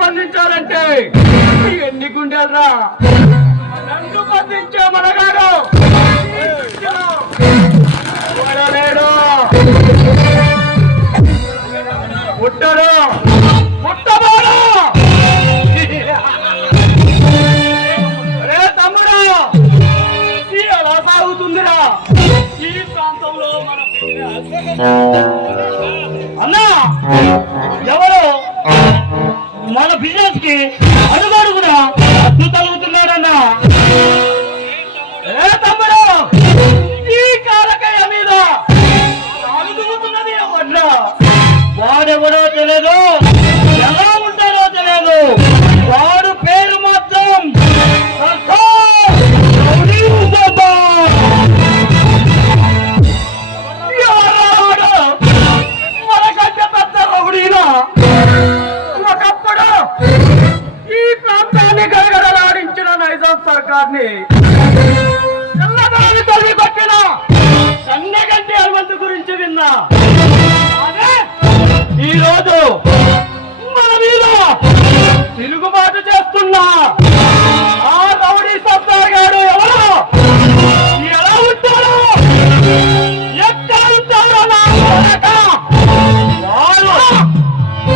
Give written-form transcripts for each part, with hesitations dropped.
బంధించాలంటే ఎన్ని గుండెలరా నన్ను బంధించా మనగాడు పుట్టడు పుట్టబాడు రే తమ్ముడు ఎలా సాగుతుందిరా ఈ ప్రాంతంలో మన అన్నా ఎవరు మన బిజినెస్ కి అడుగడుగునా అడ్డు తలుగుతున్నాడన్నా ఏ తమ్ముడు ఈ కాలకయ్య మీద అడుగుతున్నది ఎవడ్రా వాడెవడో తెలియదు ఎలా ఉంటాడో తెలియదు వాడు పేరు మాత్రం మనకంటే పెద్ద రౌడీనా ఒకప్పుడు ఈ ప్రాంతాన్ని గడగడలాడించిన నైజాం సర్కార్ని తెల్లదాన్ని తల్లి పట్టిన సన్నగంటి హనుమంతు గురించి విన్నా అదే ఈరోజు మన మీద తిరుగుబాటు చేస్తున్నా ఆ రౌడీ సర్దార్ గారు ఎవరు ఎలా ఉంటారు ఎక్కడ ఉంటారో నా కొడక వాళ్ళు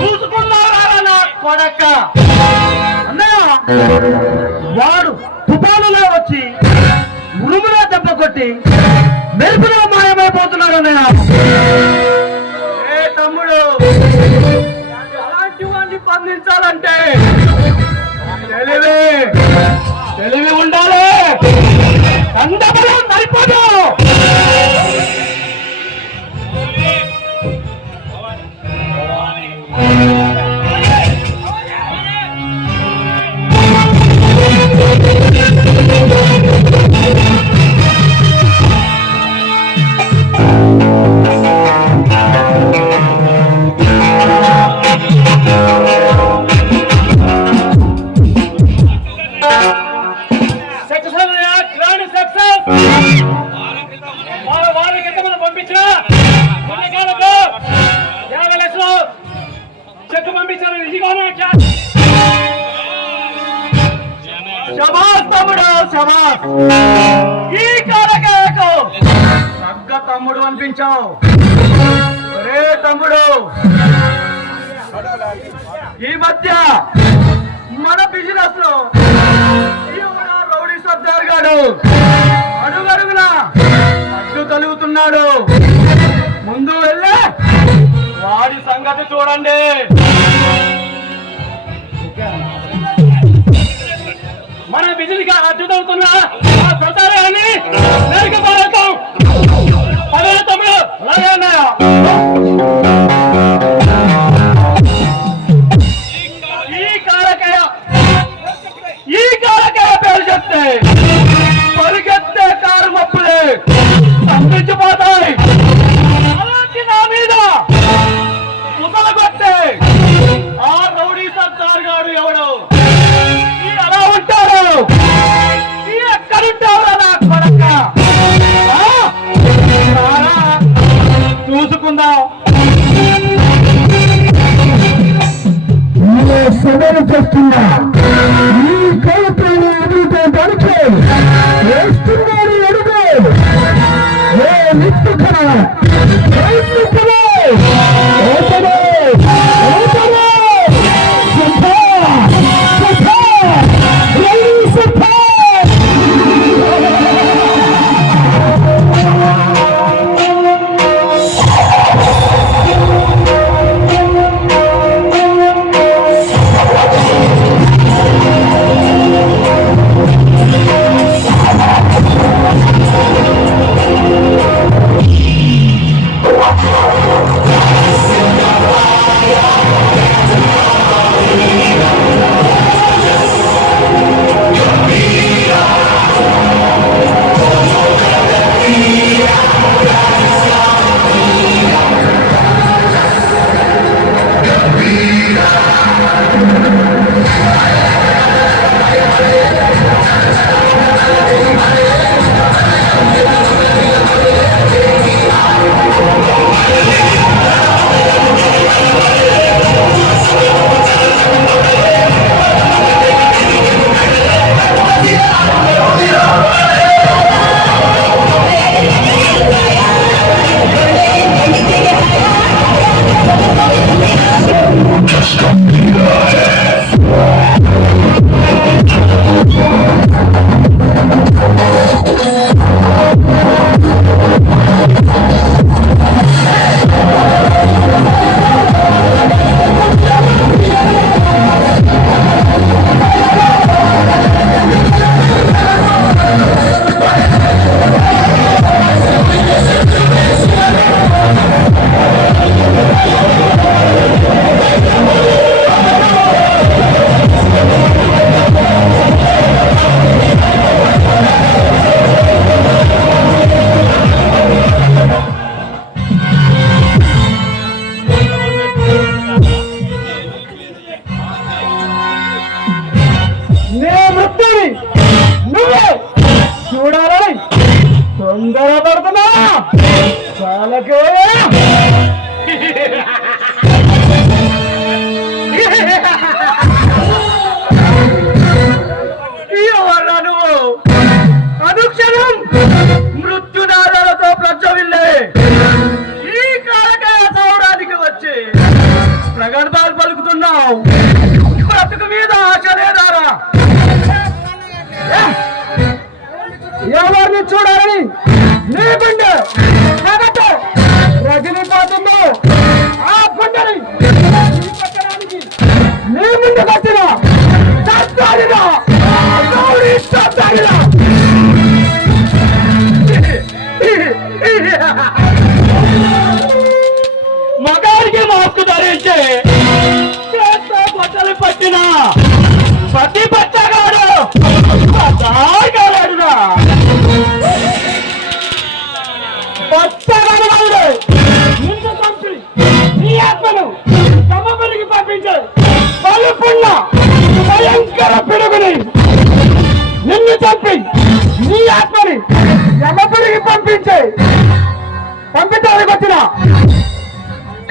చూసుకున్నారా నా కొడక అన్నయ్య వాడు తుఫానులో వచ్చి ఉరుములో దెబ్బ కొట్టి మెరుపులో మాయమైపోతున్నాడు అన్నయ్య తమ్ముడు అలాంటి వాడిని బంధించాలంటే తెలివి ఉండాలి అందబలం సరిపోదు శభాష్ తమ్ముడు శభాష్ ఈ కాలకేకు తగ్గ తమ్ముడు అనిపించావు. ఒరే తమ్ముడు, ఈ మధ్య మన బిజినెస్ లో రౌడీ సర్దార్ గారు అడుగడుగునా అడ్డు కలుగుతున్నాడు. ముందు వెళ్ళే వాడి సంగతి చూడండి. మన బిజినెస్ అడ్డు తగ్గుతున్నా సర్దారాన్ని నేర్చుకోవడం అదే తమ్ముడు. అలాగే అన్నాయా? ఈ కాలకాయ పేరు చెప్తే పరిగెత్తే కారు మప్పులే పంపించిపోతాయి. అలాంటి నా మీద ముసలగొట్టే ఆ రౌడీ సర్దార్ గారు ఎవడు? అలా ఉంటారు. ఎక్కడుంటారా నా కొడక? చూసుకుందాం. సదరు చేస్తున్నా ఈ కవితను ఎదుగుతో దానికి వేస్తున్నాడు ఎడుగు ఏ నిత్తుకన చూడాలని తొందరపడుతున్నా చాలకే నువ్వు అనుక్షణం మృత్యునాదాలతో ప్రజ్వలిల్లే ఈ కాలకాయ సౌరానికి వచ్చి ప్రగల్భాలు పలుకుతున్నావు. బ్రతుకు మీద ఆశ లేదారా? ఎవరిని చూడాలని నీ గుండె రగిలిపోతుందో ఆ గుండెని పట్టడానికి నీ ముందు కట్టిన మగాడికి మాస్క్ ధరించి బట్టలు పట్టిన ప్రతి బచ్చగాడు బచ్చగాడురా బచ్చగాడు ముందు పంపి నీ ఆత్మను సమపరికి పంపించే బలుపున్న భయంకర పిడుగుని నిన్ను చంపి నీ ఆత్మని యమపురికి పంపించడానికి వచ్చిన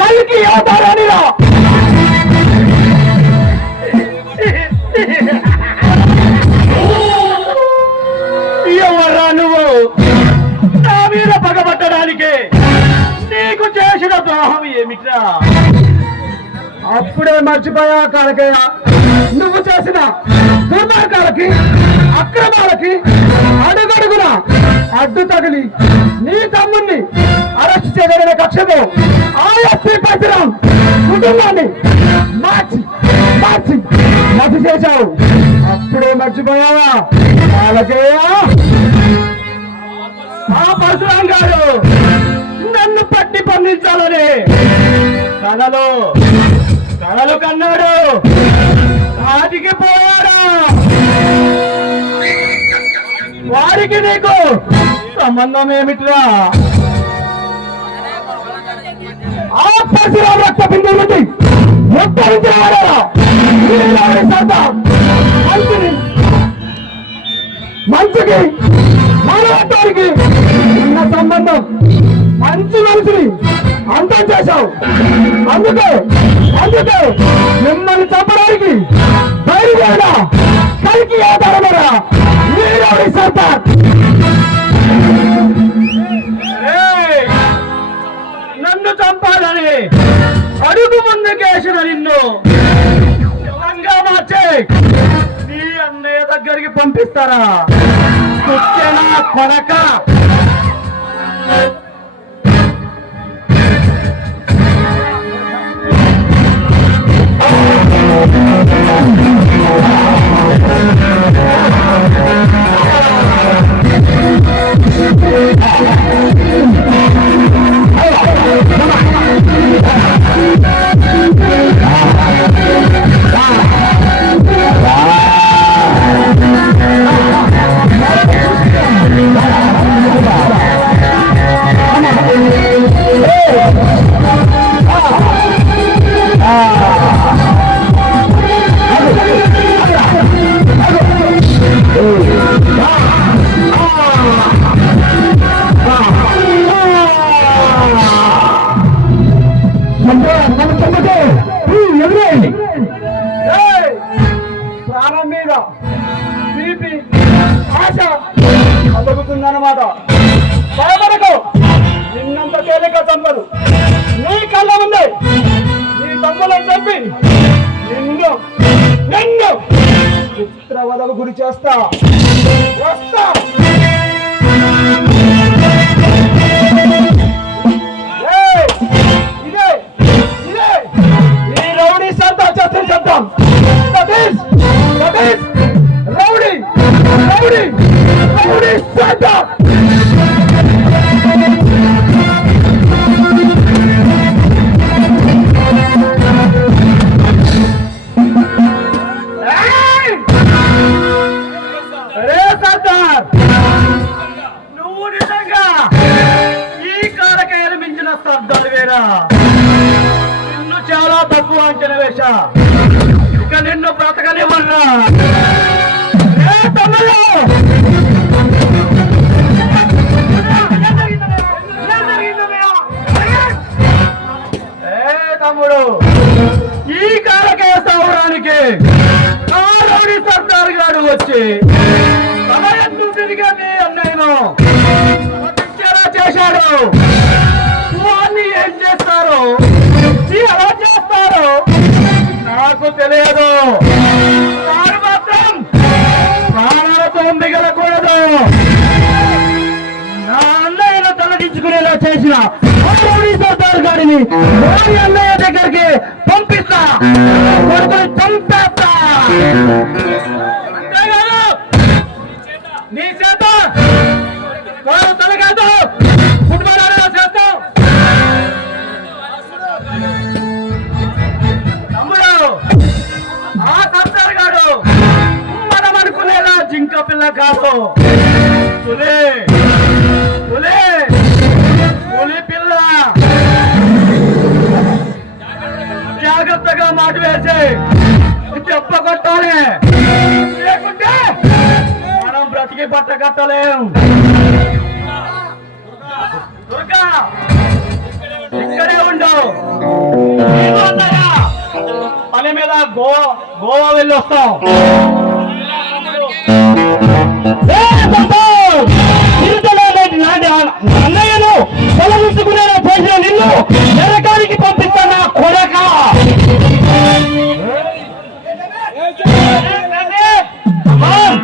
కలికి అవతారానిరా. ఎవర్రా నువ్వు నా మీద పగబట్టడా? ఏమిట్రా? అప్పుడే మర్చిపోయా కాలకయ్య, నువ్వు చేసిన దుర్మార్గాలకి అక్రమాలకి అడుగడుగున అడ్డు తగిలి నీ తమ్ముణ్ణి అరెస్ట్ చేయగలిగిన కక్షతో ఆ ఎస్పీ పరశురాం కుటుంబాన్ని మార్చి మార్చి మతి చేశావు. అప్పుడే మర్చిపోయావా కాలకయ్య? ఆ పరశురాం గారు నన్ను పట్టి పండించాలని కలలు కన్నాడు, వాటికి పోయాడు. వారికి నీకు సంబంధం ఏమిట్రా? ఆ పరశురాం రక్త బిందువు నుండి ఉద్ధరించిన వాడేరా మంచికి మానవత్వానికి ఉన్న సంబంధం. మంచి మనిషిని అంతం చేశావు. అందుకే మిమ్మల్ని చంపడానికి బయలుదేరిన కలికి ఆధారమరా వీరౌడి సర్దార్. నన్ను చంపాలని అడుగు ముందుకేసిన నిన్ను శవంగా మార్చే నీ అన్నయ్య దగ్గరికి పంపిస్తారా? కొడక ప్రాణం మీద బీపీ ఆశ బతుకుతుందన్నమాట. భయపడకు, నిన్నంత తేలిక చంపదు. నీ కళ్ళ ముందే నీ తమ్ములను చంపి నిన్ను చిత్రవదకు గురి చేస్తా. వస్తా. ఇదే ఈ రౌడీ సర్దా చేస్తున్న శబ్దం. రౌడీ సర్దా. అరే సర్దార్, నువ్వు నిజంగా ఈ కాలకయ్యను మించిన సర్దార్ వేరా? నిన్ను చాలా తక్కువ అంచనా వేశా. ఇక నిన్ను బ్రతకనివ్వరా? తమ్ముడు, ఈ కాలకయ్య స్థావరానికి ఆ రౌడీ సర్దార్ గారు వచ్చి తన ఎందుకు తిరిగా మీ అన్నయ్యను ఎలా చేశాడు? వాడిని ఏం చేస్తారు, ఎలా చేస్తారు నాకు తెలియదు. వారు మాత్రం ప్రాణాలతో మిగలకూడదు. నా అన్నయ్యను తలడించుకునేలా చేసిన సర్దార్ గారిని వారి అన్నయ్య దగ్గరికి పంపిస్తా. కొడుకుని చంపేస్తా. అంతేకాదు, నీ చేత తలకాదు ఫుట్బాల్ ఆడేలా చేస్తాం. తమ్ముడు, ఆ సర్దార్ గారు మనం అనుకునేలా జింక పిల్ల కాదు. పులి పిల్ల. జాగ్రత్తగా మాట వేసి చెప్ప కొట్టాలి, లేకుంటే మనం బ్రతికి పట్ట కట్టలేం. దుర్గా, ఇక్కడే ఉండవు. పని మీద గోవా వెళ్ళి వస్తాం. అన్నయ్యను పొలమించుకునేలా చేసిన నిన్ను నరకానికి పంపి శబ్దం.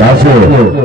దాసు